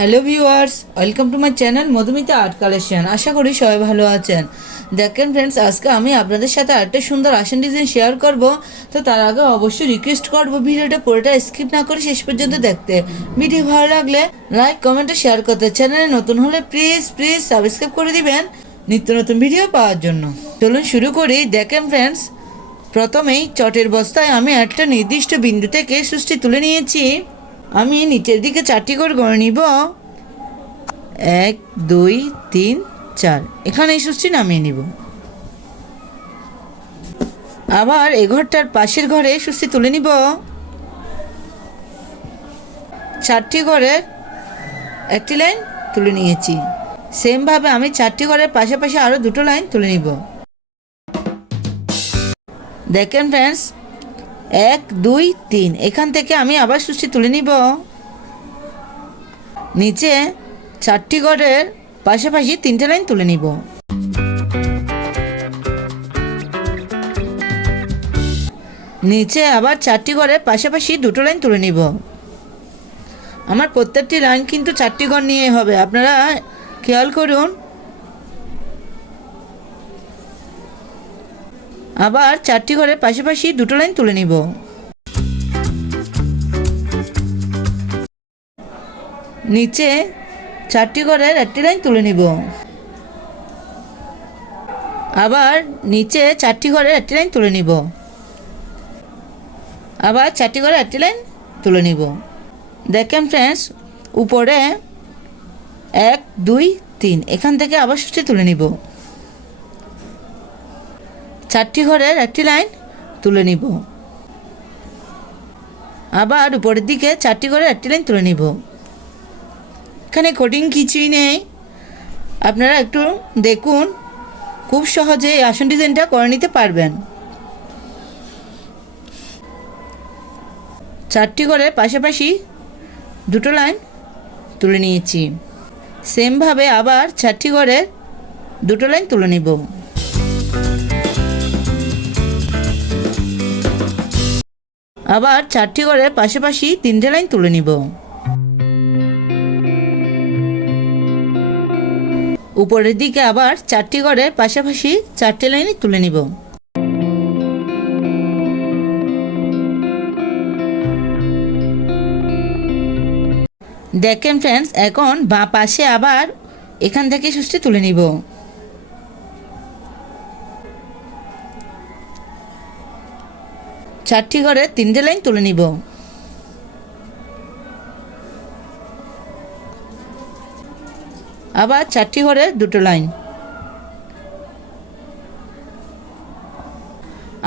Hello viewers, welcome to my channel Madhumita art collection. আশা করি সবাই ভালো আছেন। দেখেন ফ্রেন্ডস, আজকে আমি আপনাদের সাথে আরেকটা সুন্দর আসন ডিজাইন শেয়ার করব। তো তার আগে অবশ্যই রিকোয়েস্ট করব ভিডিওটা পুরোটা স্কিপ না করে শেষ পর্যন্ত দেখতে। ভিডিও ভালো লাগলে লাইক কমেন্টে শেয়ার করতে, চ্যানেলে নতুন হলে প্লিজ সাবস্ক্রাইব করে দিবেন নিত্য নতুন ভিডিও পাওয়ার জন্য। চলুন শুরু করি। দেখেন ফ্রেন্ডস, প্রথমেই চটের বস্তায় আমি একটা নির্দিষ্ট বিন্দু থেকে সুষ্টি তুলে নিয়েছি। আমি নিচের দিকে 4টি করে গড়ে নিব। 1 2 3 4, এখানে এই সুষ্টি নামিয়ে নিব। আবার এই ঘরটার পাশের ঘরে সুষ্টি তুলে নিব। 4টি ঘরে একটি লাইন তুলে নিয়েছি। সেমভাবে আমি 4টি ঘরের পাশাপাশি আরও 2টো লাইন তুলে নিব। দেখেন ফ্রেন্ডস, 1 2 3, এখান থেকে আমি আবার সুষ্টি তুলে নিব। নিচে 4টি ঘরের পাশাপাশি 3টে লাইন তুলে নিব। নিচে আবার 4টি ঘরের পাশাপাশি 2টো লাইন তুলে নিব। আমার প্রত্যেকটি লাইন কিন্তু 4টি ঘর নিয়ে হবে, আপনারা খেয়াল করুন। আবার 4টি ঘরের পাশাপাশি 2টো লাইন তুলে নিব। নিচে 4টি ঘরের একটি লাইন তুলে নিব। আবার নিচে 4টি ঘরের একটি লাইন তুলে নিব। আবার 4টি ঘরের একটি লাইন তুলে নিব। দেখেন ফ্রেন্ডস, উপরে 1 2 3, এখান থেকে আবার সুষ্টি তুলে নিব। 4টি ঘরের একটি লাইন তুলে নিব। আবার উপরের দিকে 4টি ঘরের একটি লাইন তুলে নিব। এখানে কোডিং কিছুই নেই, আপনারা একটু দেখুন, খুব সহজে এই আসন ডিজাইনটা করে নিতে পারবেন। 4টি করে পাশাপাশি 2টো লাইন তুলে নিয়েছি। সেমভাবে আবার 4টি করে 2টো লাইন তুলে নিব। আবার 4টি করে পাশাপাশি 3টে লাইন তুলে নিব। উপরের দিকে আবার 4টি ঘরে পাশাপাশি 4টে লাইন তুলে নিব। দেখেন ফ্রেন্ডস, এখন বাঁ পাশে আবার এখান থেকে সুষ্টি তুলে নিব। চারটি ঘরে 3টে লাইন তুলে নিব। আবার 4টি ঘরে 2টো লাইন।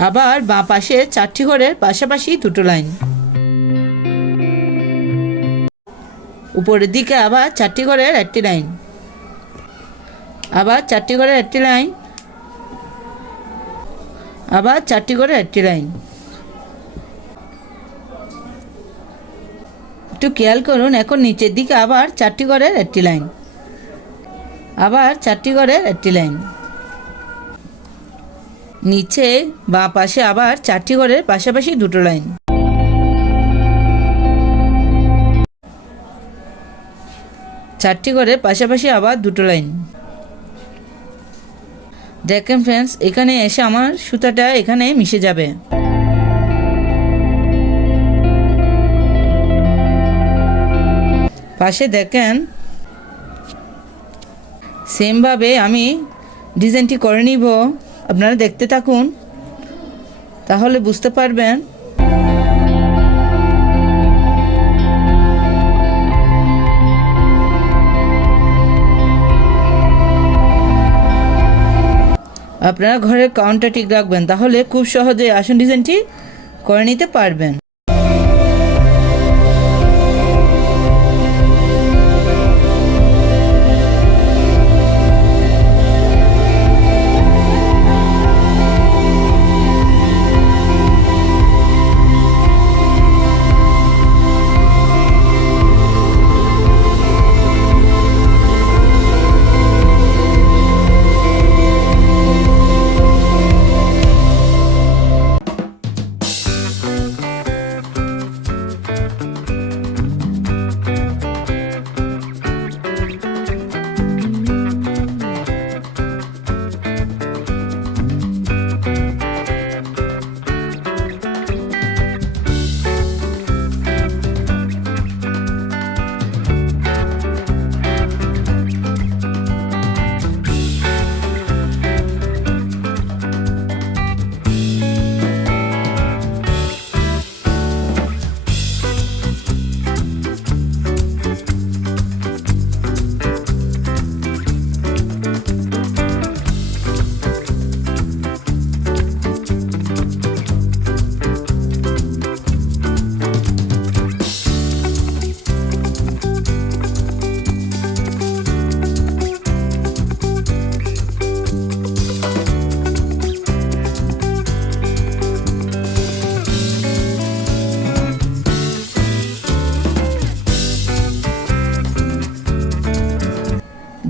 আবার বাঁ পাশে 4টি ঘরের পাশাপাশি 2টো লাইন। উপরের দিকে আবার 4টি ঘরের একটি লাইন। আবার 4টি ঘরের একটি লাইন। আবার 4টি ঘরের একটি লাইন। একটু খেয়াল করুন, এখন নিচের দিকে আবার 4টি ঘরের একটি লাইন। আবার 4টি ঘরের একটি লাইন। নিচে বাঁ পাশে আবার 4টি ঘরের পাশাপাশি 2টো লাইন। চারটি ঘরের পাশাপাশি আবার 2টো লাইন। দেখেন ফ্রেন্ডস, এখানে এসে আমার সুতাটা এখানে মিশে যাবে। পাশে দেখেন, সেমভাবে আমি ডিজাইনটি করে নিব। আপনারা দেখতে থাকুন, তাহলে বুঝতে পারবেন। আপনারা ঘরের কাউন্টার ঠিক রাখবেন, তাহলে খুব সহজে আসন ডিজাইনটি করে নিতে পারবেন।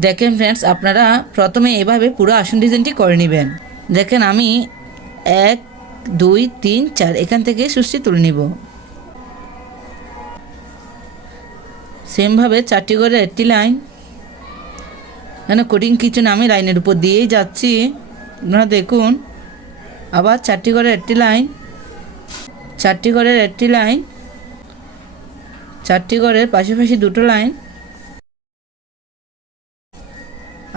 দেখেন ফ্রেন্ডস, আপনারা প্রথমে এভাবে পুরো আসন ডিজাইনটি করে নেবেন। দেখেন আমি 1 2 3 4 এখান থেকে সুচটি তুলে নিব। সেমভাবে 4টি করে একটি লাইন, এখানে কোটিং কিচেন আমি লাইনের উপর দিয়েই যাচ্ছি, আপনারা দেখুন। আবার 4টি করে একটি লাইন, 4টি করে একটি লাইন, 4টি করে পাশাপাশি দুটো লাইন,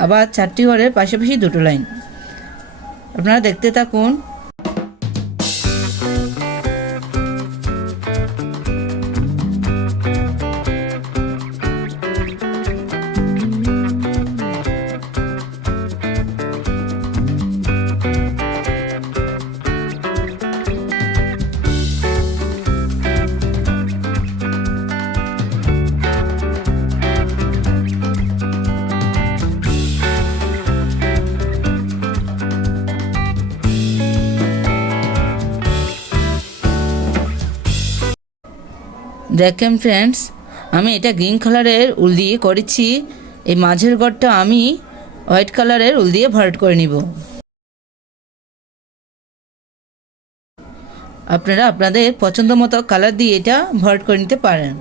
আবার 4টি করে পাশাপাশি দুটো লাইন। আপনারা দেখতে থাকুন। দেখেন ফ্রেন্ডস, আমি এটা গ্রিন কালারের উল দিয়ে করেছি। এই মাঝের ঘরটা আমি হোয়াইট কালারের উল দিয়ে ভরাট করে নিব। আপনারা আপনাদের পছন্দ মতো কালার দিয়ে এটা ভরাট করে নিতে পারেন।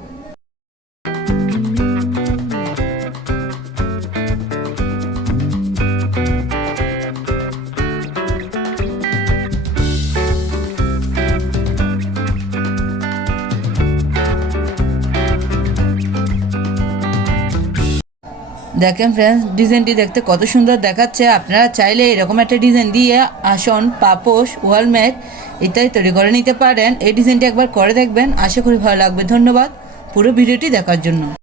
দেখেন ফ্রেন্ডস, ডিজাইনটি দেখতে কত সুন্দর দেখাচ্ছে। আপনারা চাইলে এরকম একটা ডিজাইন দিয়ে আসন, পাপোশ, ওয়ালম্যাট ইত্যাদি তৈরি করে নিতে পারেন। এই ডিজাইনটি একবার করে দেখবেন, আশা করি ভালো লাগবে। ধন্যবাদ পুরো ভিডিওটি দেখার জন্য।